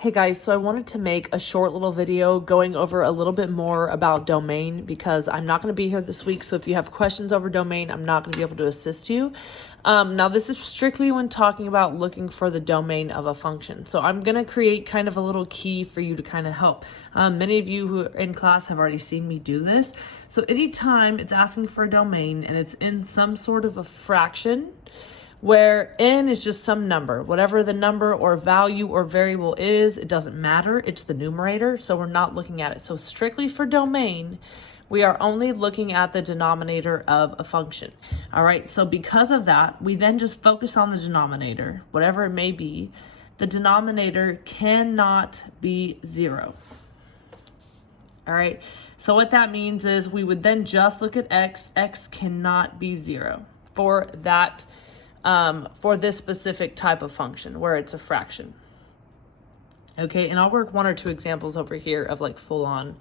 Hey guys, so I wanted to make a short little video going over a little bit more about domain because I'm not going to be here this week. So if you have questions over domain, I'm not going to be able to assist you. Now this is strictly when talking about looking for the domain of a function. So I'm going to create kind of a little key for you to kind of help. Many of you who are in class have already seen me do this. So anytime it's asking for a domain and it's in some sort of a fraction, where n is just some number, whatever the number or value or variable is, it doesn't matter, it's the numerator, so we're not looking at it. So strictly for domain, we are only looking at the denominator of a function. All right, so because of that, we then just focus on the denominator, whatever it may be. The denominator cannot be 0. All right, so what that means is we would then just look at x. X cannot be 0 for that for this specific type of function where it's a fraction. Okay, and I'll work one or two examples over here of like full-on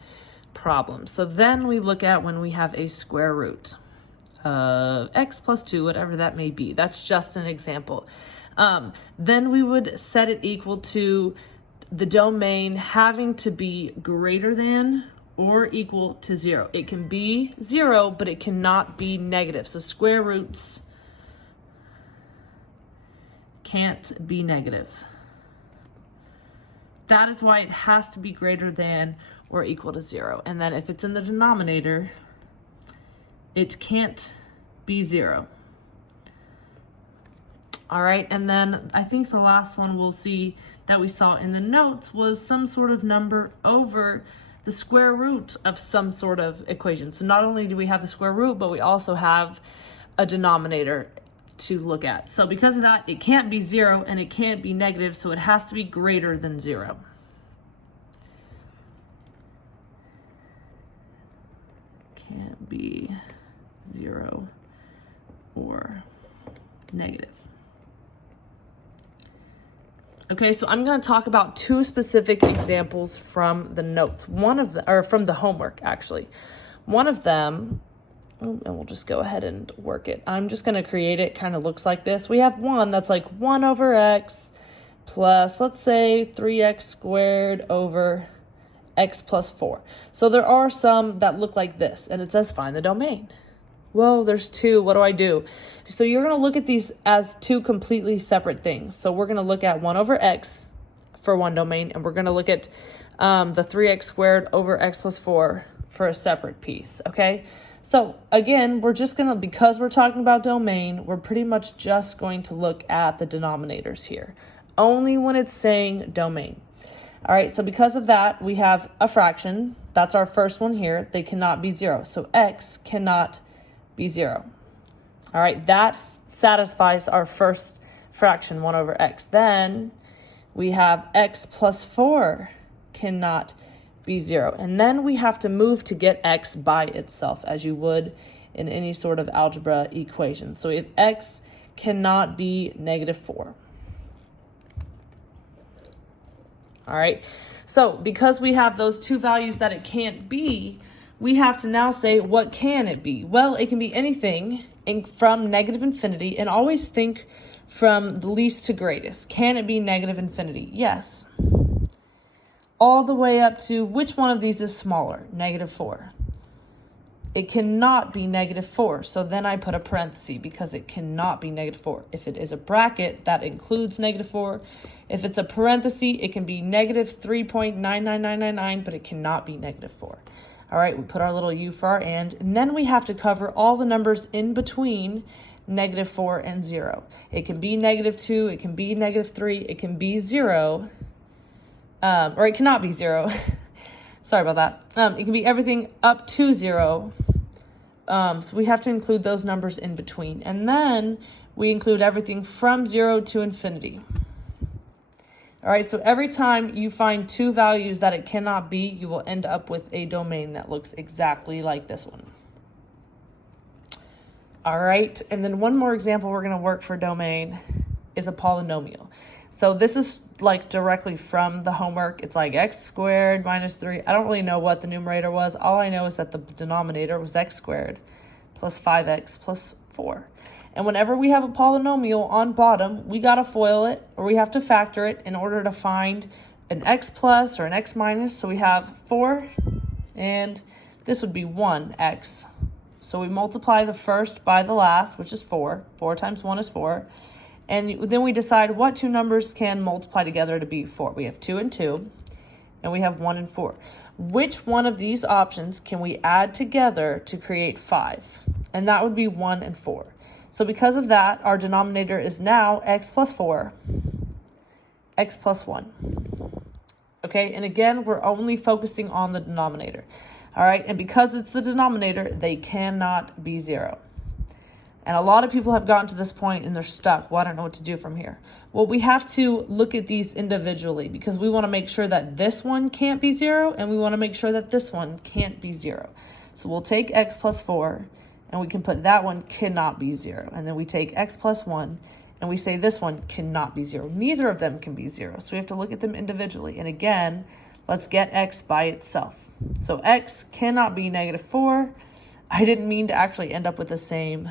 problems. So then we look at when we have a square root of x plus 2, whatever that may be. That's just an example. Then we would set it equal to the domain having to be greater than or equal to 0. It can be 0, but it cannot be negative. So square roots can't be negative. That is why it has to be greater than or equal to 0. And then if it's in the denominator, it can't be 0. All right, and then I think the last one we'll see that we saw in the notes was some sort of number over the square root of some sort of equation. So not only do we have the square root, but we also have a denominator to look at. So because of that, it can't be 0 and it can't be negative, so it has to be greater than 0. Can't be 0 or negative. Okay, so I'm going to talk about two specific examples from the notes. From the homework actually. One of them, and we'll just go ahead and work it. I'm just going to create it. Kind of looks like this. We have one that's like 1 over x plus, let's say, 3x squared over x plus 4. So there are some that look like this, and it says find the domain. Well, there's two. What do I do? So you're going to look at these as two completely separate things. So we're going to look at 1 over x for one domain, and we're going to look at the 3x squared over x plus 4 for a separate piece, okay? So again, we're just gonna, because we're talking about domain, we're pretty much just going to look at the denominators here, only when it's saying domain. All right, so because of that, we have a fraction. That's our first one here. They cannot be 0. So x cannot be 0. All right, that satisfies our first fraction, 1 over x. Then we have x plus 4 cannot be 0. And then we have to move to get x by itself, as you would in any sort of algebra equation. So if x cannot be negative 4. All right, so because we have those two values that it can't be, we have to now say, what can it be? Well, it can be anything from negative infinity, and always think from the least to greatest. Can it be negative infinity? Yes. All the way up to, which one of these is smaller? Negative 4. It cannot be negative 4, so then I put a parenthesis because it cannot be negative 4. If it is a bracket, that includes negative 4. If it's a parenthesis, it can be negative 3.99999, but it cannot be negative 4. All right, we put our little u for our and then we have to cover all the numbers in between negative 4 and 0. It can be negative 2, it can be negative 3, it can be 0. Or it cannot be 0. Sorry about that. It can be everything up to 0. So we have to include those numbers in between. And then we include everything from 0 to infinity. All right, so every time you find two values that it cannot be, you will end up with a domain that looks exactly like this one. All right, and then one more example we're going to work for domain is a polynomial. So this is like directly from the homework. It's like x squared minus 3. I don't really know what the numerator was. All I know is that the denominator was x squared plus 5x plus 4. And whenever we have a polynomial on bottom, we got to FOIL it, or we have to factor it in order to find an x plus or an x minus. So we have 4, and this would be 1x. So we multiply the first by the last, which is 4. 4 times 1 is 4. And then we decide what two numbers can multiply together to be 4. We have 2 and 2, and we have 1 and 4. Which one of these options can we add together to create 5? And that would be 1 and 4. So because of that, our denominator is now x plus 4, x plus 1. Okay, and again, we're only focusing on the denominator. All right, and because it's the denominator, they cannot be 0. And a lot of people have gotten to this point and they're stuck. Well, I don't know what to do from here. Well, we have to look at these individually because we want to make sure that this one can't be 0 and we want to make sure that this one can't be 0. So we'll take x plus 4 and we can put that one cannot be 0. And then we take x plus 1 and we say this one cannot be 0. Neither of them can be 0. So we have to look at them individually. And again, let's get x by itself. So x cannot be negative 4. I didn't mean to actually end up with the same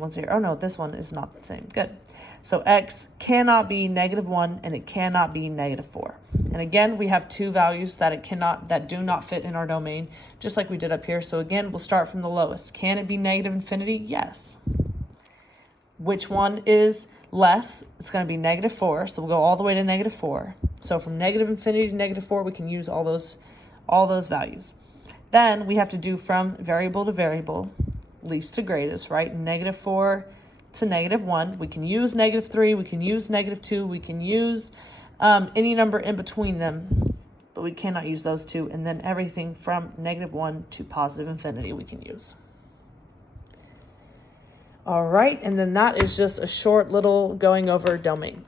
ones here. Oh no, this one is not the same. Good. So x cannot be negative 1 and it cannot be negative 4. And again, we have two values that do not fit in our domain, just like we did up here. So again, we'll start from the lowest. Can it be negative infinity? Yes. Which one is less? It's going to be negative 4. So we'll go all the way to negative 4. So from negative infinity to negative 4, we can use all those values. Then we have to do from variable to variable, least to greatest, right? Negative 4 to negative 1. We can use negative 3. We can use negative 2. We can use any number in between them, but we cannot use those two. And then everything from negative 1 to positive infinity we can use. All right, and then that is just a short little going over domain.